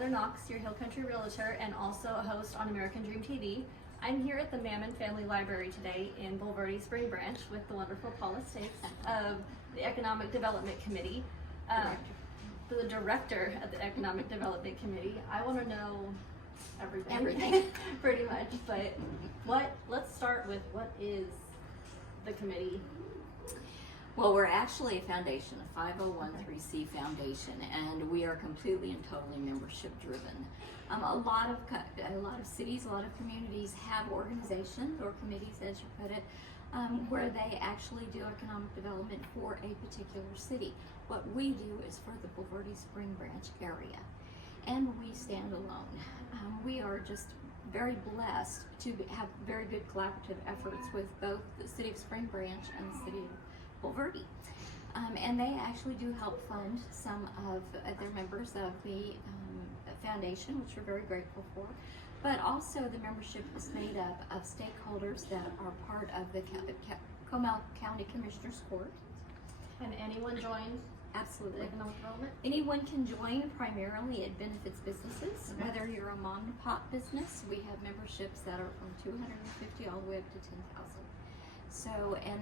Heather Knox, your Hill Country Realtor and also a host on American Dream TV. I'm here at the Mammon Family Library today in Bulverde Spring Branch with the wonderful Paula Stakes of the Economic Development Committee. The director of the Economic Development Committee. I want to know everything. Pretty much, but let's start with what is the committee? Well, we're actually a foundation, a 501(c) foundation, and we are completely and totally membership driven. A lot of cities, a lot of communities have organizations or committees, as you put it, where they actually do economic development for a particular city. What we do is for the Bulverde Spring Branch area, and we stand alone. We are just very blessed to have very good collaborative efforts with both the City of Spring Branch and the City of Bulverde. And they actually do help fund some of their members of the foundation, which we're very grateful for. But also the membership is made up of stakeholders that are part of the Comal County Commissioners Court. And anyone join Absolutely. economic development? Anyone can join. Primarily it benefits businesses. Okay. Whether you're a mom and pop business, we have memberships that are from 250 all the way up to 10,000. So, and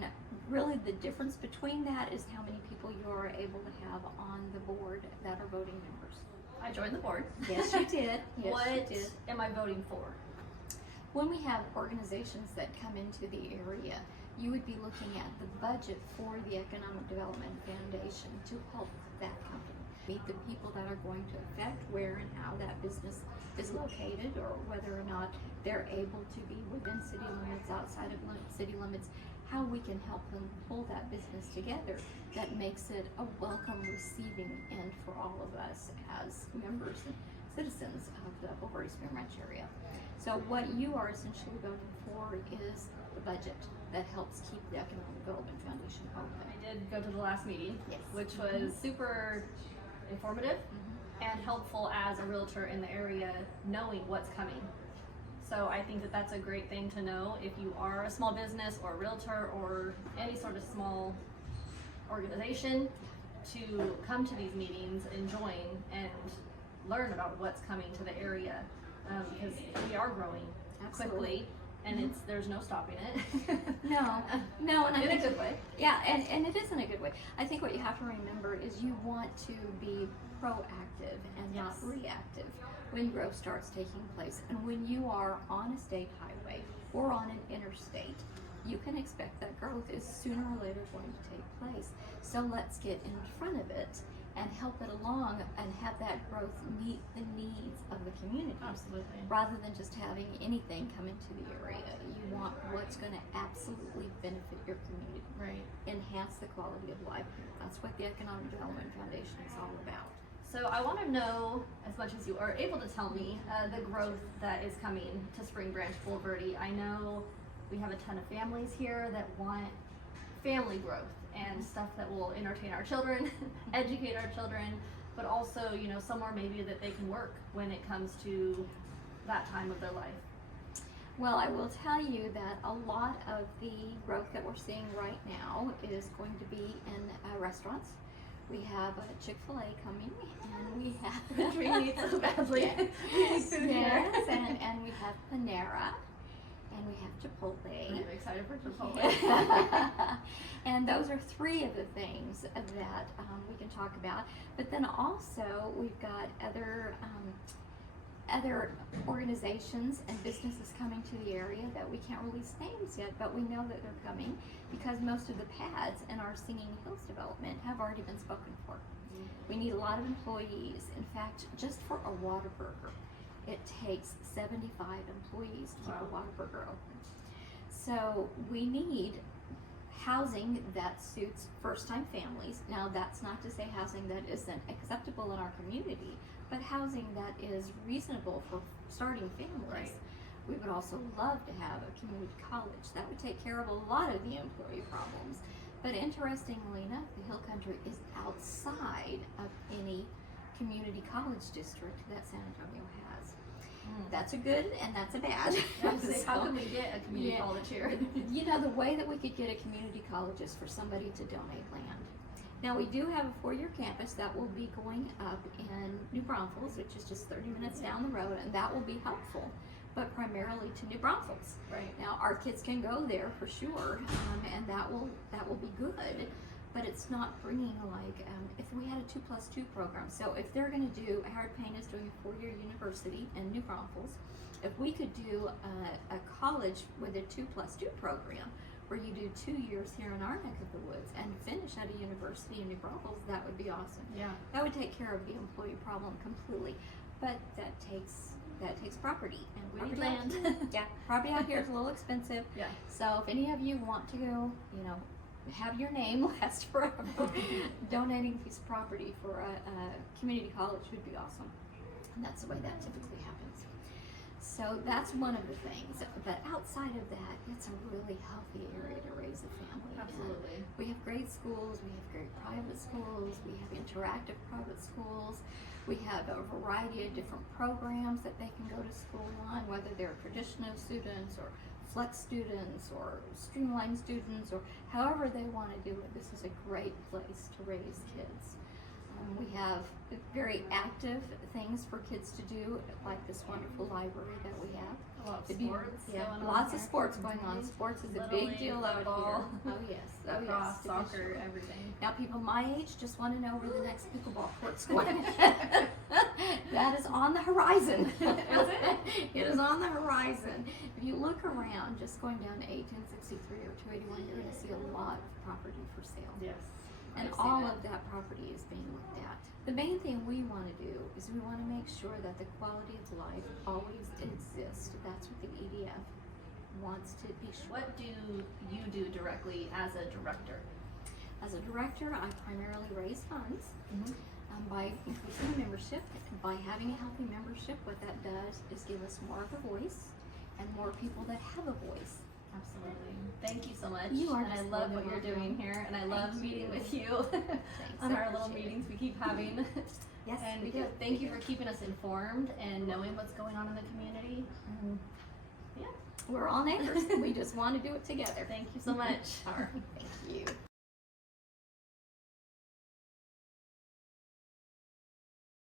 really the difference between that is how many people you are able to have on the board that are voting members. I joined the board. Yes, you did. Yes, What you did. am I voting for? When we have organizations that come into the area, you would be looking at the budget for the Economic Development Foundation to help that company meet the people that are going to affect where and how that business is located, or whether or not they're able to be within city limits, outside of city limits, how we can help them pull that business together that makes it a welcome receiving end for all of us as members and citizens of the Bulverde Spring Branch area. So what you are essentially voting for is the budget that helps keep the Economic Development Foundation open. I did go to the last meeting, Yes. which was super informative and helpful as a realtor in the area, knowing what's coming. So I think that that's a great thing to know if you are a small business or a realtor or any sort of small organization, to come to these meetings and join and learn about what's coming to the area, because we are growing quickly. And there's no stopping it. No, and in a good way. Yeah, and it is in a good way. I think what you have to remember is you want to be proactive and not reactive when growth starts taking place. And when you are on a state highway or on an interstate, you can expect that growth is sooner or later going to take place. So let's get in front of it and help it along and have that growth meet the needs of the community. Absolutely. Rather than just having anything come into the area. You want what's going to absolutely benefit your community. Right. Enhance the quality of life. That's what the Economic Development Foundation is all about. So I want to know, as much as you are able to tell me, the growth that is coming to Spring Branch Bulverde. I know we have a ton of families here that want family growth and stuff that will entertain our children, educate our children, but also, somewhere maybe that they can work when it comes to that time of their life. Well, I will tell you that a lot of the growth that we're seeing right now is going to be in restaurants. We have a Chick-fil-A coming, and we have Which we need so badly. Yes, We need food here. yes, and we have Panera, and we have Chipotle. I'm excited for Chipotle. And those are three of the things that we can talk about. But then also we've got other organizations and businesses coming to the area that we can't release names yet, but we know that they're coming because most of the pads in our Singing Hills development have already been spoken for. We need a lot of employees. In fact, just for a Whataburger, it takes 75 employees to keep a Whataburger open. So we need housing that suits first-time families. Now, that's not to say housing that isn't acceptable in our community, but housing that is reasonable for starting families. Right. We would also love to have a community college. That would take care of a lot of the employee problems. But interestingly enough, the Hill Country is outside of any community college district that San Antonio has. That's a good and that's a bad. How can we get a community college here? The way that we could get a community college is for somebody to donate land. Now we do have a 4-year campus that will be going up in New Braunfels, which is just 30 minutes down the road, and that will be helpful, but primarily to New Braunfels. Right. Now our kids can go there for sure, and that will be good, but it's not bringing like if we had a 2+2 program. So if they're going to do, Howard Payne is doing a 4-year university in New Braunfels. If we could do a college with a 2+2 program, where you do 2 years here in our neck of the woods and finish at a university in New Braunfels, that would be awesome. Yeah. That would take care of the employee problem completely, but that takes property, and We need property land. yeah, property out here is a little expensive. Yeah. So if any of you want to go, you know, have your name last forever, donating a piece of property for a community college would be awesome. And that's the way that typically happens. So that's one of the things. But outside of that, it's a really healthy area to raise a family. Absolutely. We have great schools, we have great private schools, we have interactive private schools, we have a variety of different programs that they can go to school on, whether they're traditional students or flex students or streamline students or however they want to do it. This is a great place to raise kids. We have very active things for kids to do, like this wonderful library that we have. A lot of It'd be- sports yeah, going on lots of here. sports going on. Sports is a Little big league, deal out football, here. Oh yes, oh yes. lacrosse, to be soccer, sure. everything. Now people my age just want to know where the next pickleball court's going. That is on the horizon. Is it? It is on the horizon. If you look around, just going down to 1863 or 281, you're going to see a lot of property for sale. Yes. And I've seen all it. of that property is being looked at. The main thing we want to do is we want to make sure that the quality of life always exists. That's what the EDF wants to be sure. What do you do directly as a director? As a director, I primarily raise funds by increasing the membership. By having a healthy membership, what that does is give us more of a voice and more people that have a voice. Absolutely. Thank you so much. You are and I just love what wonderful. you're doing here, and I love Thank meeting you. with you Thanks, on I our little appreciate it. meetings we keep having. Yes, and we do. thank you for keeping us informed and knowing what's going on in the community. Yeah. We're all neighbors. We just want to do it together. Thank you so much. All right. Thank you.